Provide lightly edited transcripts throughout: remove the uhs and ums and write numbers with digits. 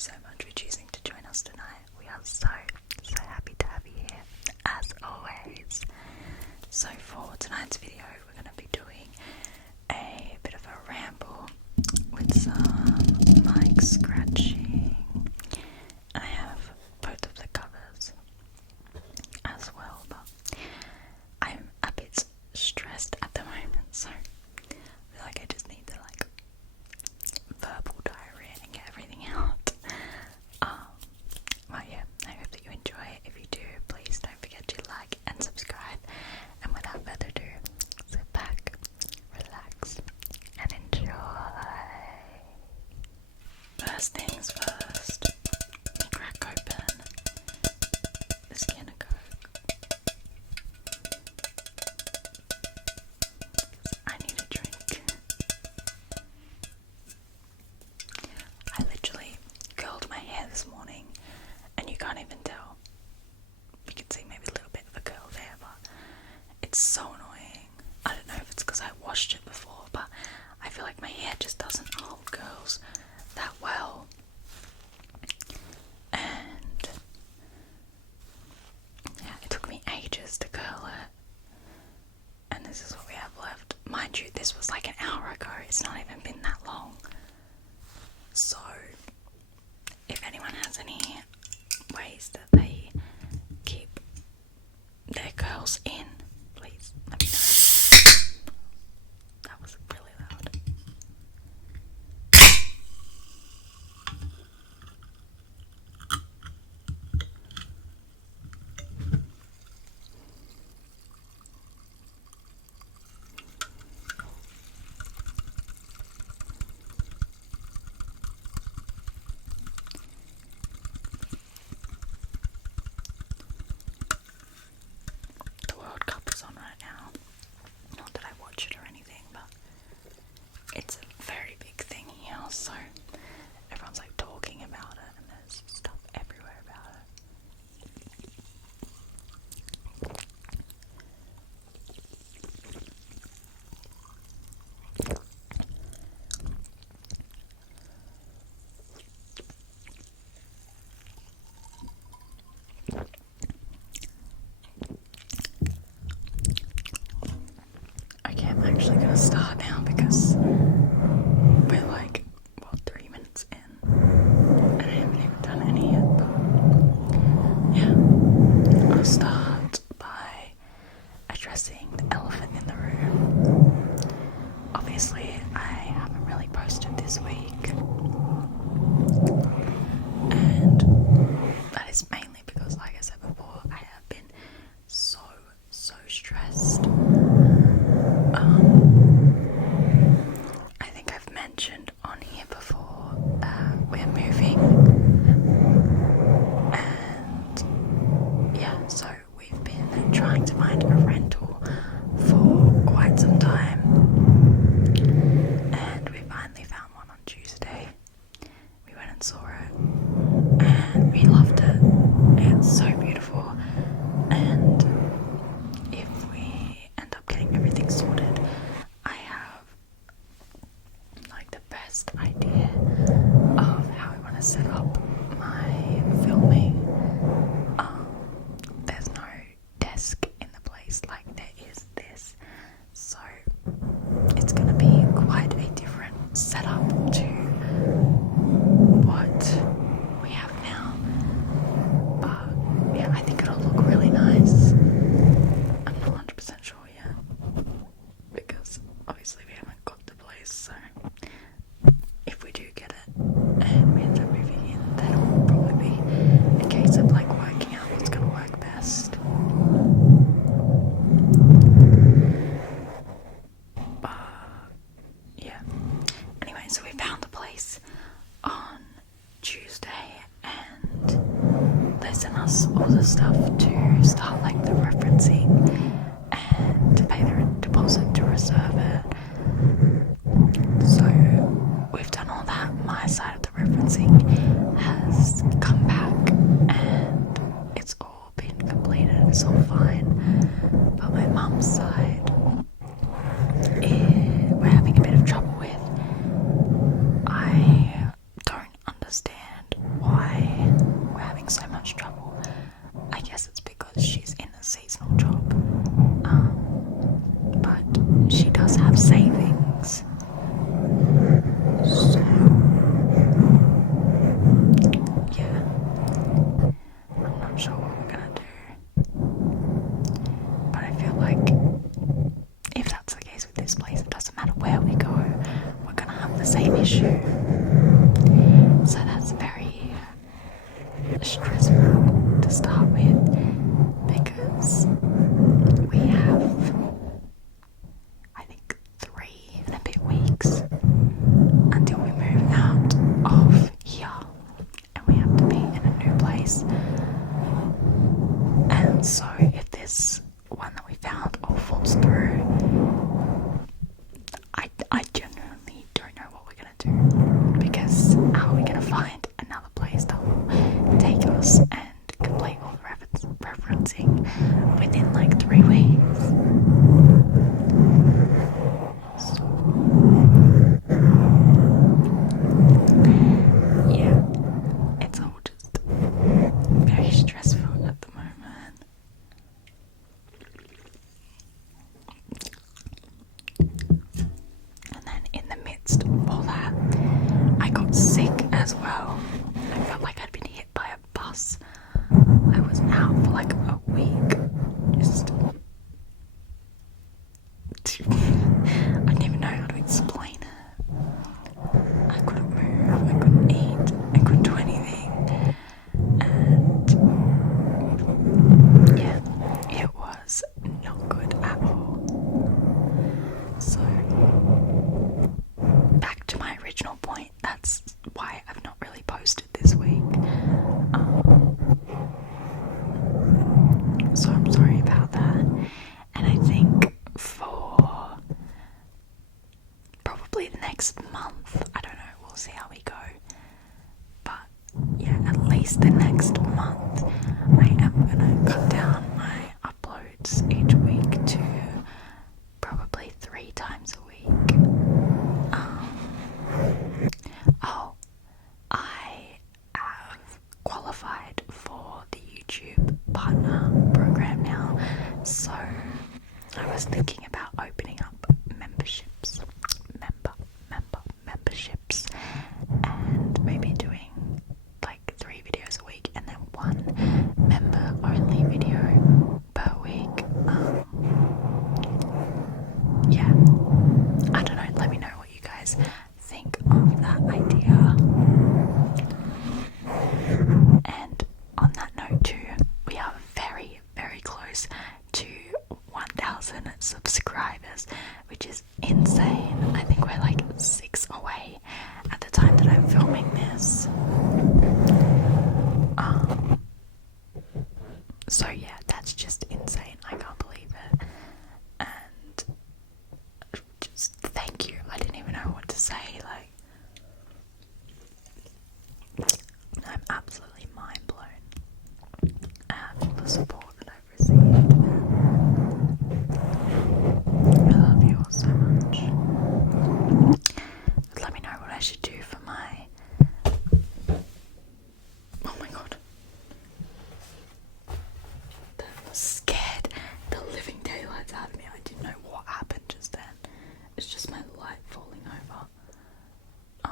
so much for choosing to join us tonight. We are so happy to have you here, as always. So for tonight's video, we're going to be doing a bit of a ramble with some mic scratching. I have both of the covers as well, but I'm a bit stressed at the moment, so I feel like I just need to verbal diarrhea and get everything out. But yeah, I hope that you enjoy it. If you do, please don't forget to like and subscribe. And without further ado, sit back, relax, and enjoy. First things first, crack open the skin of Coke. I need a drink. I literally curled my hair this morning, and you can't even tell. You can see maybe a little bit of a curl there, but it's so annoying. I don't know if it's because I washed it before, but I feel like my hair just doesn't hold curls that well. And yeah, it took me ages to curl it. And this is what we have left. Mind you, this was like an hour ago. It's not even been that long. So, if anyone has any ways that they keep their curls in, please let me know. That was really loud. The World Cup is on right now. Not that I watch it or anything, but it's a very big thing here, so everyone's like talking about it, and there's stuff everywhere about it. Okay, I'm actually gonna start now because we're like, 3 minutes in, and I haven't even done any yet, but yeah, I'll start by addressing the elephant in the room. Obviously, I haven't really posted this week, and that is mainly because, like I said before, I have been so stressed. I think I've mentioned on here before, we're moving, and yeah, so we've been trying to find a rental for quite some time, and we finally found one on Tuesday. We went and saw it, and we loved it. It's so beautiful, and if we end up getting everything sorted, I have like the best idea of how I want to set up my filming. There's no desk in the place like there is this, so it's gonna be quite a different setup to what we have now. But yeah, I think it'll look really nice. I'm not 100% sure yet, because obviously we haven't got the place, so if we do get it and we end up moving in, then it'll probably be a case of like working out what's going to work best. But yeah, anyway, so we found the place on Tuesday, and they sent us all the stuff to start like the referencing and to pay the deposit to reserve it. So we've done all that. My side of the referencing has come back, and it's all been completed. It's all fine. But my mum's side, we're having a bit of trouble with. I don't understand issue. So that's very stressful to start with, because we have, I think, 3.5 weeks until we move out of here, and we have to be in a new place. And so if this one that we found all falls through, I genuinely don't know what we're gonna do, because how are we gonna find another place that will take us and complete all the referencing within like 3 weeks? So yeah, it's all just very stressful at the moment. And then in the midst of all that, I got sick as well. I felt like I'd been hit by a bus. I was out for like a week. Just I don't even know how to explain it. I couldn't move, I couldn't eat, I couldn't do anything. And yeah, it was not good at all. So back to my original point, that's why I've not really posted this week. So I'm sorry about that. And I think for probably the next month, I don't know, we'll see how we go. But yeah, at least the next month, I am gonna cut down my uploads each week to probably 3 times a week. Oh, I have qualified for the YouTube partner program now, so I was thinking about opening up memberships, memberships, and maybe doing like 3 videos a week and then 1 member only video per week. Yeah, I don't know, let me know what you guys think of that idea. And on that note too, we are very, very close to 1,000 subscribers, which is insane. I think we're like 6 away at the time that I'm filming this. So yeah, that's just insane. I can't believe it. And just thank you. I didn't even know what to say. Like, I'm absolutely mind blown at the support that I've received. I love you all so much. Let me know what I should do for my... Oh my god. That scared the living daylights out of me. I didn't know what happened just then. It's just my light falling over. Oh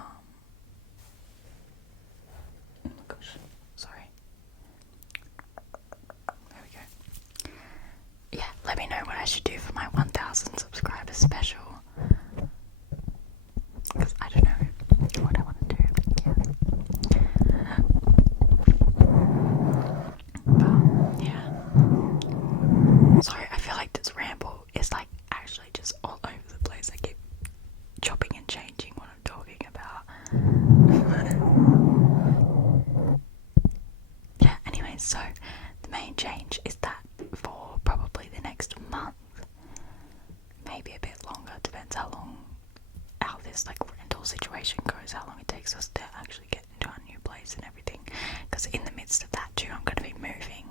my gosh. Sorry. There we go. Yeah, let me know what I should do for my 1,000 subscribers special. Because I don't know what I want to do yet. But yeah. Sorry, I feel like this ramble is like actually just all over the place. I keep chopping and changing what I'm talking about. Yeah, anyway, so the main change is that for probably the next month, maybe a bit longer, depends how this like rental situation goes, how long it takes us to actually get into our new place and everything, because in the midst of that too, I'm going to be moving,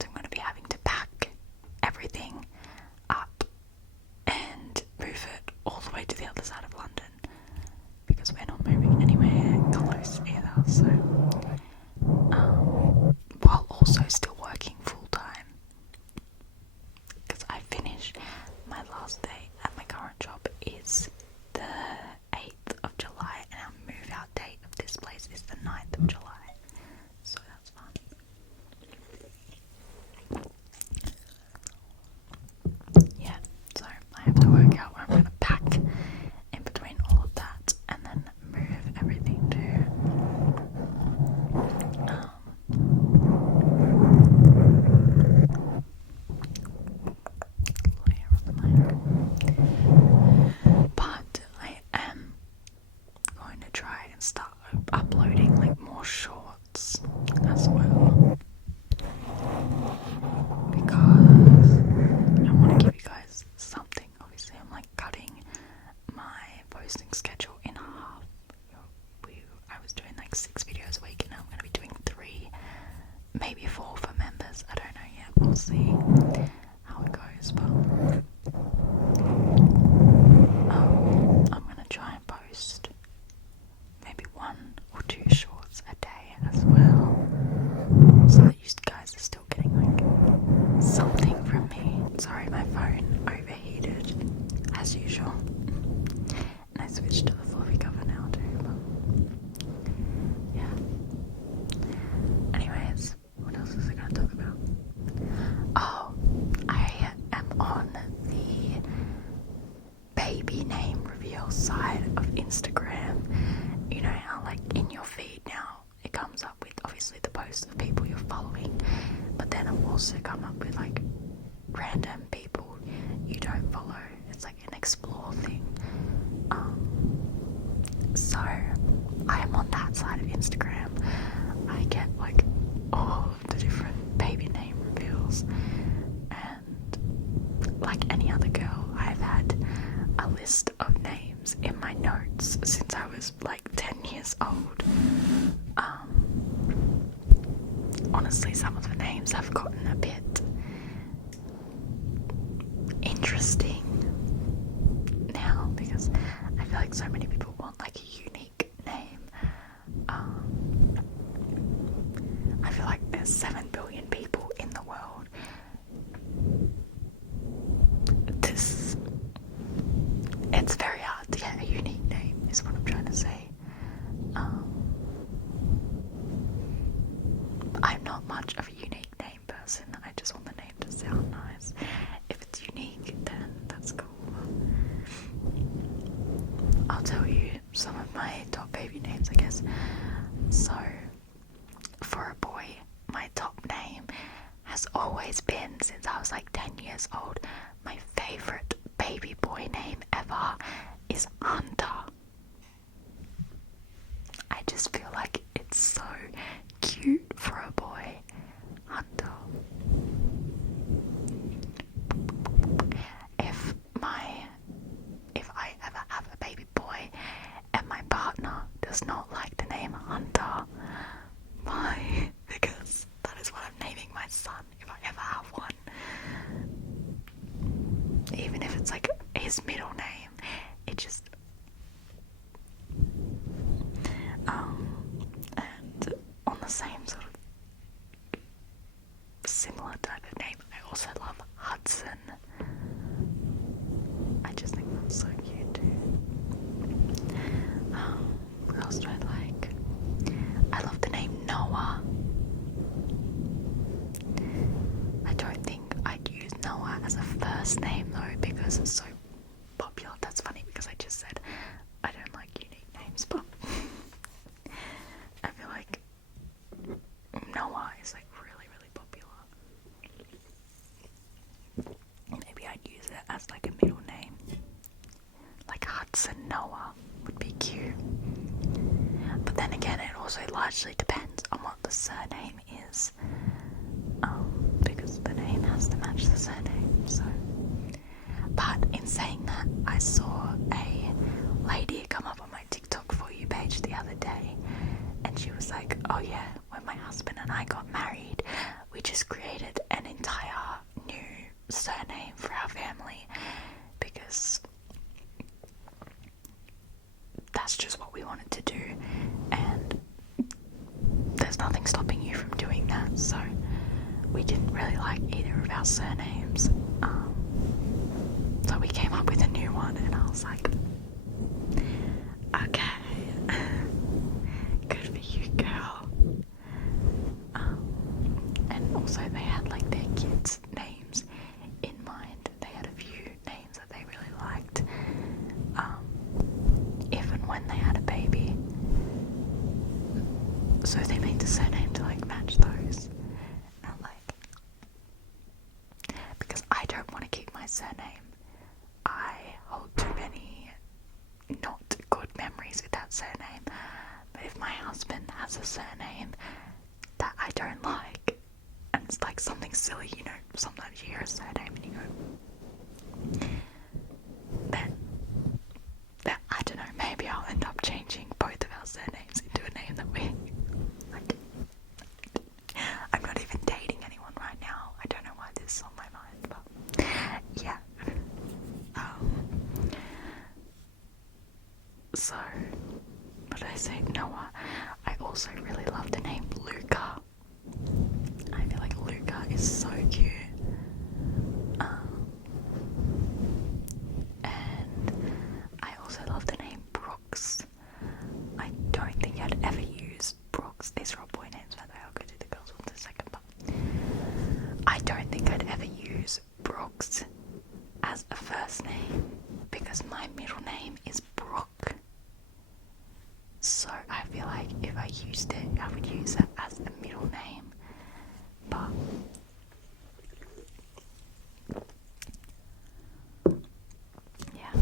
so I'm going to be having to pack everything up and move it all the way to the other side of London, because we're not moving anywhere close either. So while also still working full time, because I finish, my last day at my current job is the 8th of July, and our move out date of this place is the 9th of July, so that's fun. Yeah, so I have to work out where I'm going to pack and start uploading like more shorts as well, because I want to give you guys something. Obviously I'm like cutting my posting schedule in half. I was doing like 6 videos a week, and now I'm going to be doing 3, maybe 4 for members. I don't know yet, we'll see how it goes, but I'm going to try and post maybe 1 or 2 shorts a day as well, so that you guys are still getting like something from me. Sorry, my phone overheated as usual, and I switched to the fluffy cover now too, but yeah. Anyways, what else was I going to talk about? Oh, I am on the baby name reveal side of Instagram. You know how like in your feed now it comes up with obviously the posts of people you're following, but then it will also come up with like random people you don't follow. It's like an explore thing. So I am on that side of Instagram. I get like all of the different baby name reveals, and like any other girl, I've had a list of names in my notes since I was like 10 years old. Honestly, some of the names have gotten a bit interesting now, because I feel like so many people want like a unique name. I feel like there's 7 billion people in the world. It's very hard to get a unique name, is what I'm trying to say. I'm not much of a unique name person. I just want the name to sound nice. If it's unique, then that's cool. I'll tell you some of my top baby names, I guess. So, for a boy, my top name has always been, since I was like 10 years old, my favourite baby boy name ever is Hunter. I just feel like it's so cute for a boy. Hunter. If I ever have a baby boy and my partner does not like the name Hunter, because that is what I'm naming my son if I ever have one. Even if it's like his middle name, it just and on the same sort of similar type of name, I also love Hudson. I just think that's so cute too. What else do I like? I love the name Noah. I don't think I'd use Noah as a first name though, because it's so popular. That's funny because I just said I don't like unique names, but I feel like Noah is like really, really popular. Maybe I'd use it as like a middle name. Like Hudson Noah would be cute. But then again, it also largely depends on what the surname is. Because the name has to match the surname, so. But in saying that, I saw a lady come up on my TikTok For You page the other day, and she was like, oh yeah, when my husband and I got married, we just created an entire new surname for our family, because that's just what we wanted to do, and there's nothing stopping you from doing that. So we didn't really like either of our surnames, so we came up with a new one, and I was like, okay, good for you, girl. And also they had like their kids' names in mind. They had a few names that they really liked, even when they had a baby, so they made the surname to like match those. And I'm like, because I don't want to keep my surname. I hold too many not good memories with that surname. if my husband has a surname that I don't like, and it's like something silly, you know, sometimes you hear a surname and you go, then I don't know, maybe I'll end up changing both of our surnames into a name that we like. I'm not even dating anyone right now. I don't know why this is on my mind, but yeah. So, what did I say? Noah. I also really love the name Luca. I feel like Luca is so cute. And I also love the name Brooks. I don't think I'd ever use Brooks. These are all boy names, by the way. I'll go to the girls ones in a second, but I don't think I'd ever use Brooks as a first name because my middle name is Brooke. So I feel like if I used it, I would use it as a middle name. But yeah,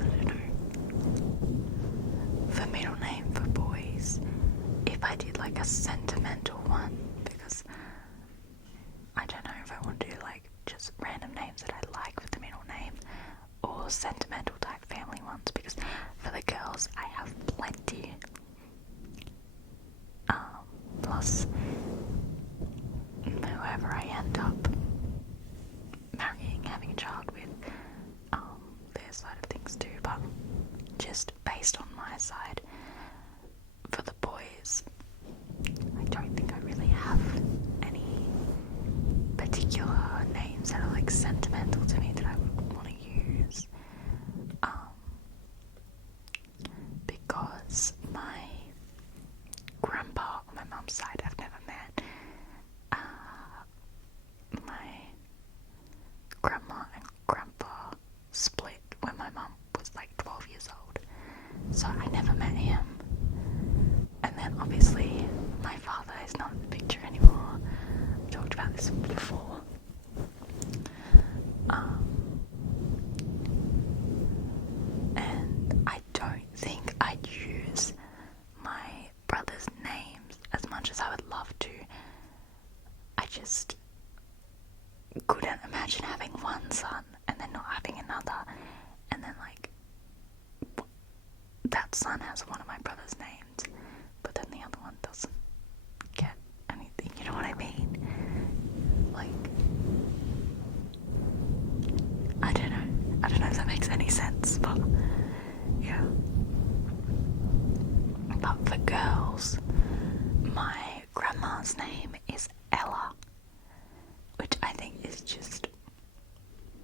I don't know. For middle name for boys, if I did like a sentimental one, because I don't know if I want to do like just random names that I like for the middle name, or sentimental type family ones, because for the girls I have plenty. Plus whoever I end up marrying, having a child with, their side of things too, but just based on my side, for the boys, I don't think I really have any particular names that are like sentimental to me that I would want to use, because my grandpa on my mum's side I've never met. My grandma and grandpa split when my mum was like 12 years old, so I never met him. And then obviously my father is not in the picture anymore. I talked about this before. And I don't think I'd use my brother's names as much as I would love to. I just couldn't imagine having one son and then not having another, and then like that son has one of my brother's names, but then the other one doesn't get anything, you know what I mean? Like, I don't know if that makes any sense, but yeah. But for girls, my grandma's name is Ella, which I think is just,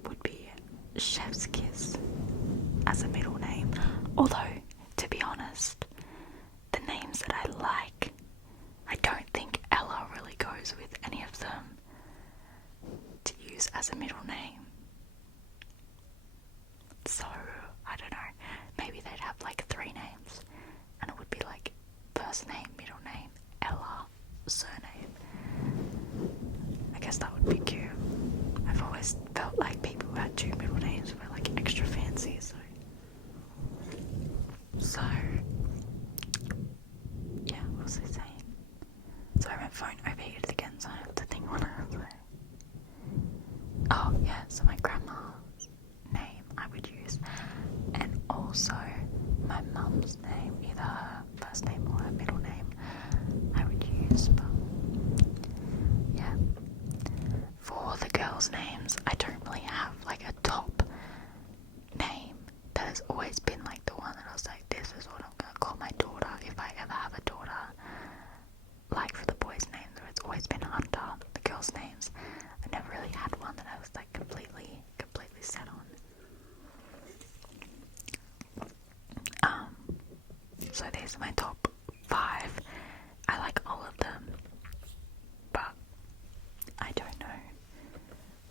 would be chef's kiss as a middle name. Although, to be honest, the names that I like, I don't think Ella really goes with any of them to use as a middle name. So, I don't know, maybe they'd have like 3 names, and it would be like first name, middle name, Ella, surname. I guess that would be cute. I've always felt like people who had 2 middle names were like extra fancy, so yeah, what was I saying? Sorry, my phone overheated again, so I have to think what I was saying. Oh yeah, so my grandma's name I would use, and also my mum's name, either her first name or her middle name, I would use. But yeah, for the girls' names, I don't really have like a top name that has always been like the one that I was like, this is what I'm gonna call my daughter if I ever have a daughter. Like for the boys' names, it's always been Hunter. The girls' names, I never really had one that I was like completely set on. So these are my top 5. I like all of them, but I don't know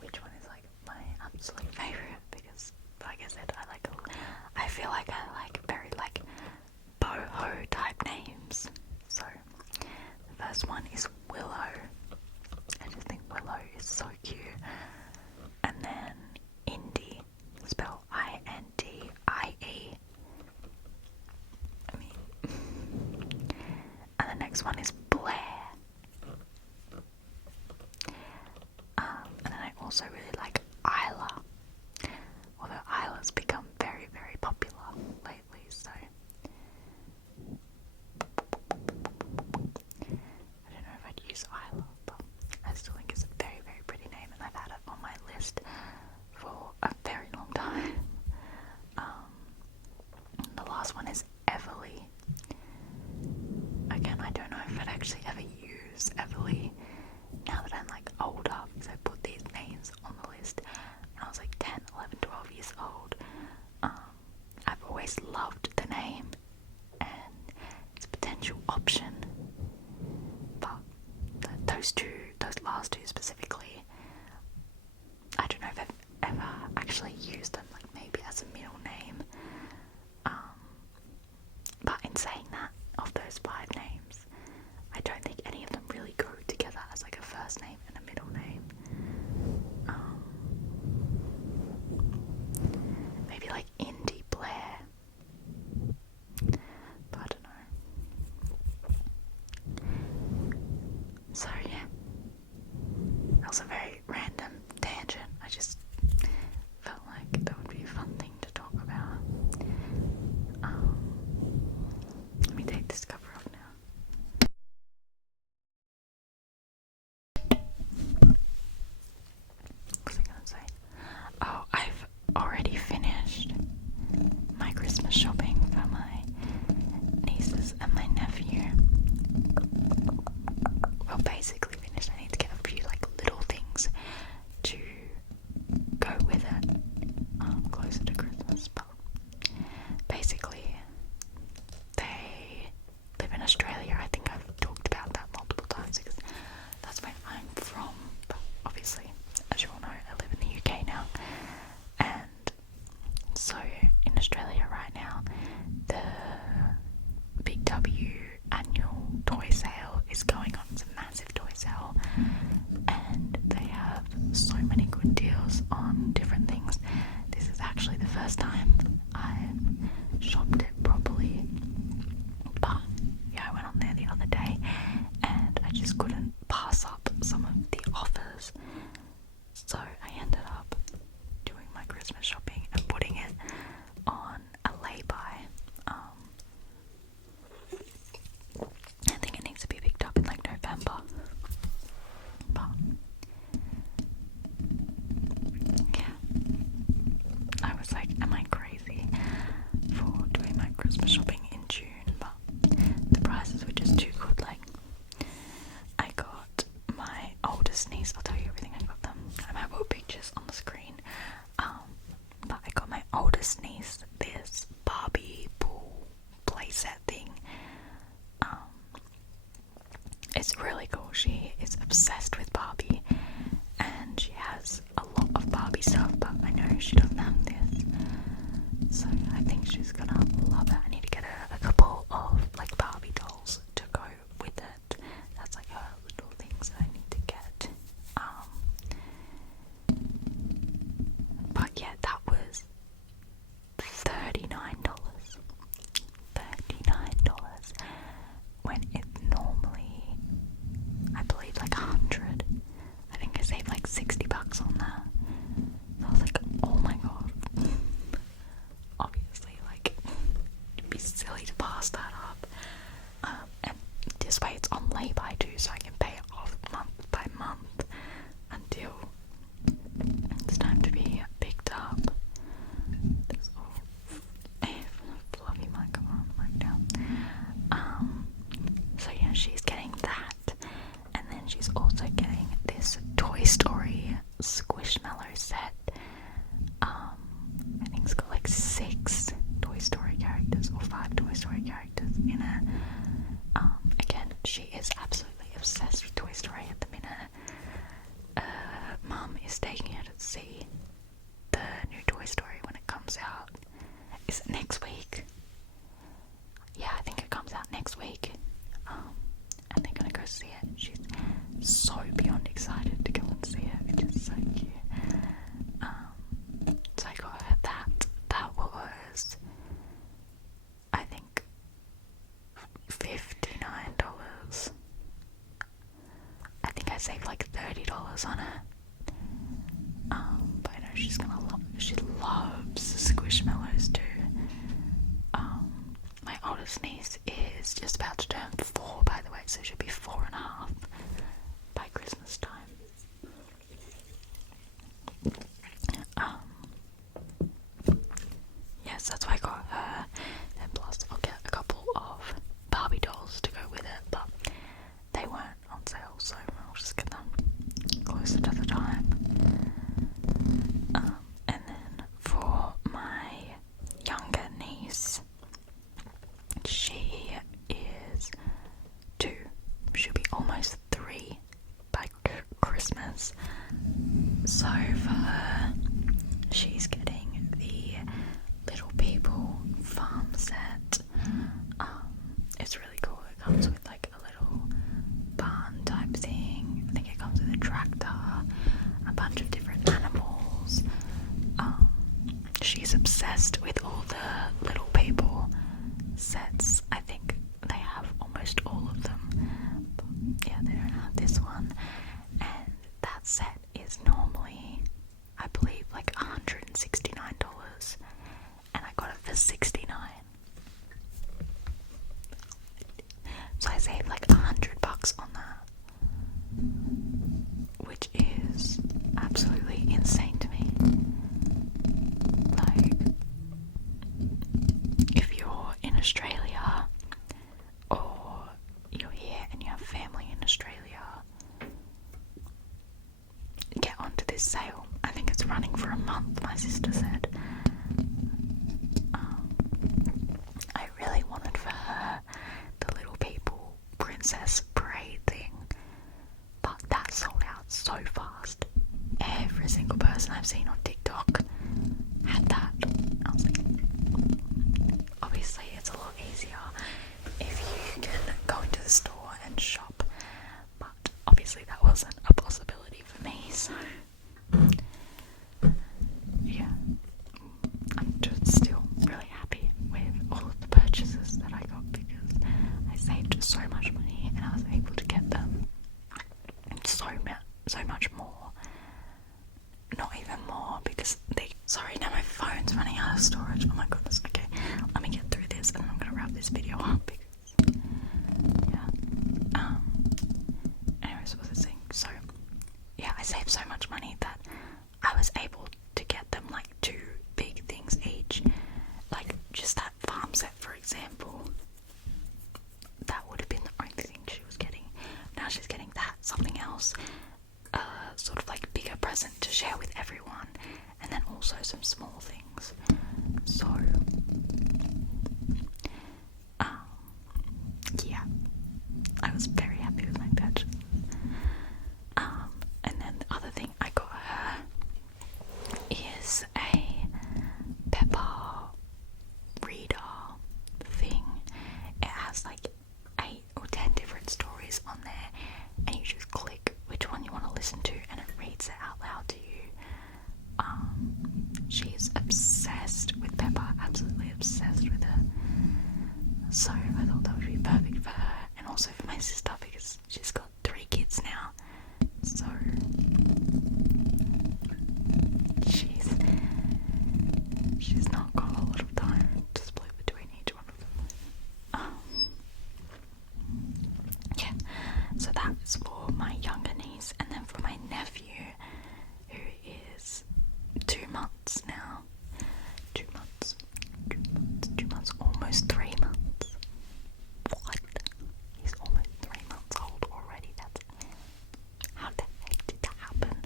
which one is like my absolute favorite, because like I said, I feel like I like very like boho type names. So the first one is Willow. I just think Willow is so cute. And then Indy, spelled Indie. next one is Blair. And then I also really like Isla, although Isla's become very, very popular lately, so I don't know if I'd use Isla, but I still think it's a very, very pretty name, and I've had it on my list for a very long time. The last one is Everly. Again, I don't know if I'd actually ever use Everly now that I'm like older, because I put these names on the list when I was like 10, 11, 12 years old. I've always loved the name and its potential option, but those last two specifically, I don't know if I've ever actually used them, like maybe as a middle name. But in saying that, of those 5 names, I don't think any of them really go together as like a first name and a middle name. Maybe like Indie Blair, but I don't know. So yeah, that was a very random tangent. I just felt like that would be a fun thing to talk about. Let me take this cover off now. What was I gonna say? Oh, I've already finished my Christmas shopping for my nieces and my nephew. Well, basically finished. I need to get a few like little things to go with it closer to Christmas, but basically they live in Australia. I think I've talked about that multiple times because that's where I'm from, but obviously, as you all know, I live in the UK now, and so in Australia right now, the Big W annual toy sale is going on. It's a massive toy sale, and they have so many good deals on different things. This is actually the first time I've shopped it properly, but yeah, I went on there the other day and I just couldn't pass up some of the offers, so I ended up doing my Christmas shopping and putting it on a lay-by. I think it needs to be picked up in like November, but yeah, I was like, am I crazy for doing my Christmas shopping in June? But the prices were just too good. Like, I got my oldest niece, I'll tell you everything I got them. I might put pictures on the screen, but I got my oldest niece this Barbie pool playset thing. It's really cool. She is obsessed with Barbie, and she has a lot of Barbie stuff, but I know she doesn't have this, so I think she's gonna love it. I need to get her a couple of like Barbie dolls to go with it. That's like her little things that I need to get. But yeah, that was $39. $39 when it normally, I believe, like 100. I think I saved like $60 on that. So I was like, oh my god. Obviously, like, it'd be silly to pass that up. And this way it's on lay-by too, so I can pay it off month by month until it's time to be picked up. This fluffy mic, come on, mic down. So yeah, she's getting that, and then she's also getting this Toy Story Squishmallow set. I think it's got like 6 Toy Story characters or 5 Toy Story characters in it. Again, she is absolutely obsessed with Toy Story at the minute. Mum is taking her to see the new Toy Story when it comes out. Is it next week? Yeah, I think it comes out next week. And they're gonna go see it. She's so beyond excited to go and see it, which is so cute. So I got her that. That was, I think, $59. on her. But I know she loves squishmallows too. My oldest niece is just about to turn 4, by the way, so she'll be 4.5 by Christmas time. Yes, that's why I got her. Then plus I'll get a couple of Barbie dolls to go with it, but they weren't on sale, so I'll just get them closer to the time. And then for my younger niece, she is 2. She'll be almost 3 by Christmas. So for her, she's getting the Little People farm set. It's really cool. It comes with like a little barn type thing. I think it comes with a tractor, a bunch of different animals. She's obsessed with all the Little People sets. I think they have almost all of them. But yeah, they don't have this one. And that set is normally, I believe, like $169, and I got it for $69. So I saved like $100 on that, which is absolutely insane to me. Like, if you're in Australia, or you're here and you have family in Australia, get onto this sale. I think it's running for a month, my sister said. I really wanted for her the Little People Princess Parade thing, but that sold out so fast. Every single person I've seen on TikTok had that. I was like, obviously it's a lot easier if you can go into the store and shop, but obviously that wasn't a possibility for me, so yeah, I'm just still really happy with all of the purchases that I got because I saved so much money and I was able to get them so much more. Not even more, because sorry, now my phone's running out of storage. Oh my goodness. Okay, let me get through this and I'm gonna wrap this video up because yeah. Anyways, what was I saying? So yeah, I saved so much money that I was able to get them like 2 big things each. Like just that farm set, for example, that would have been the only thing she was getting. Now she's getting that, something else, sort of like bigger present to share with everyone, and then also some small things. So yeah, I was very happy with my purchase. And then the other thing I got her is a pepper reader thing. It has like 8 or 10 different stories on there, and you just click which one you want to listen to and it reads it out loud to you. She's obsessed with Pepper, absolutely obsessed with her. So I thought that would be perfect for her and also for my sister because she's got 3 kids now. So she's not got a lot of time to split between each one of them. Yeah, so that's for my younger niece, and then for my nephew, who is 2 months now. 2 months, almost 3 months. What? He's almost 3 months old already. That's, how the heck did that happen?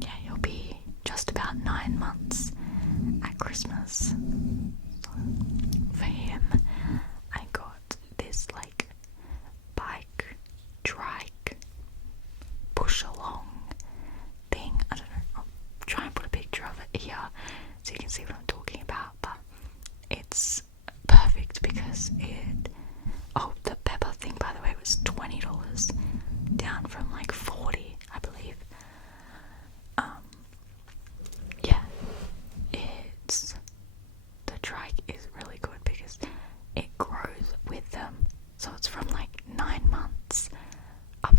Yeah, he'll be just about 9 months at Christmas. So for him, I got this like bike, trike, push along thing. I don't know, I'll try and put a picture of it here so you can see what I'm talking about, but it's perfect because the Pepper thing, by the way, was $20, down from like $40, I believe. Yeah, the trike is really good because it grows with them, so it's from like 9 months up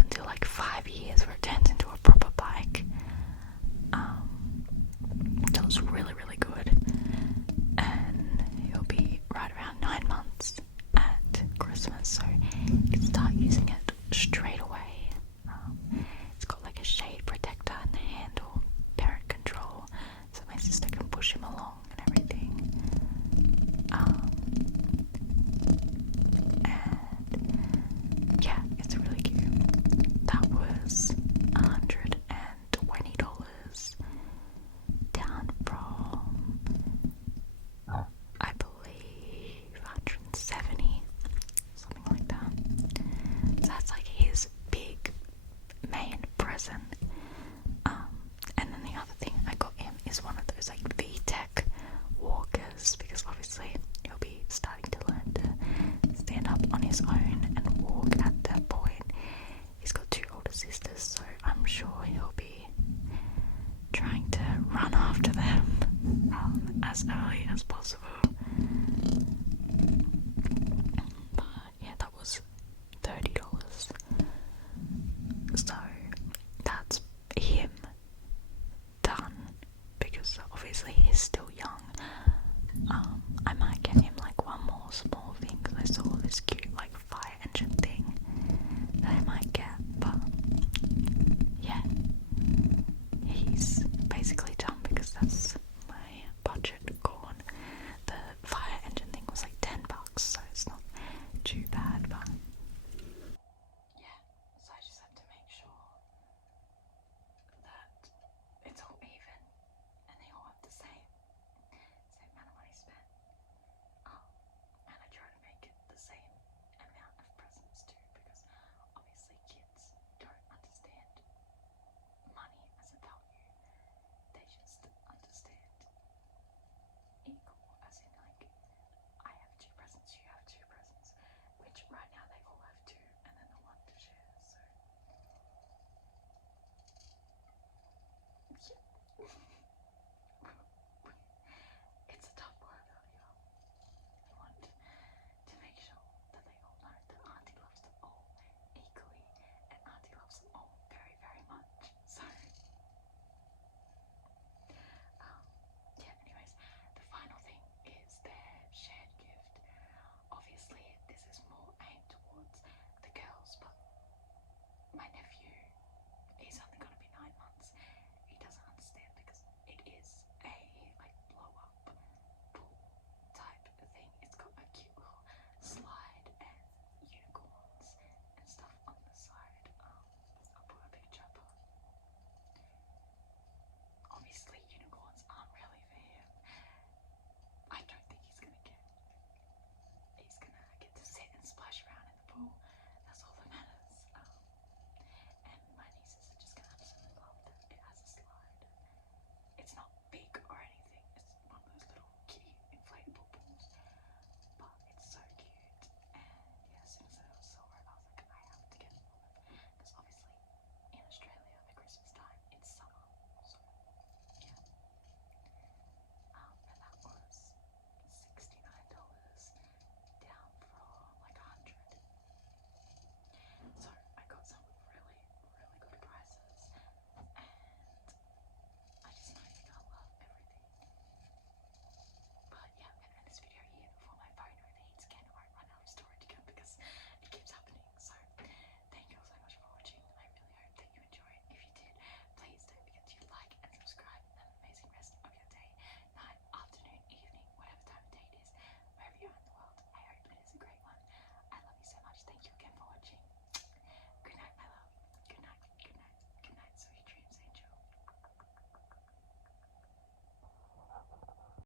those like VTech walkers, because obviously he'll be starting to learn to stand up on his own and walk at that point. He's got 2 older sisters, so I'm sure he'll be trying to run after them as early as possible. But yeah, that was $30. So that's him done, because obviously he's still young.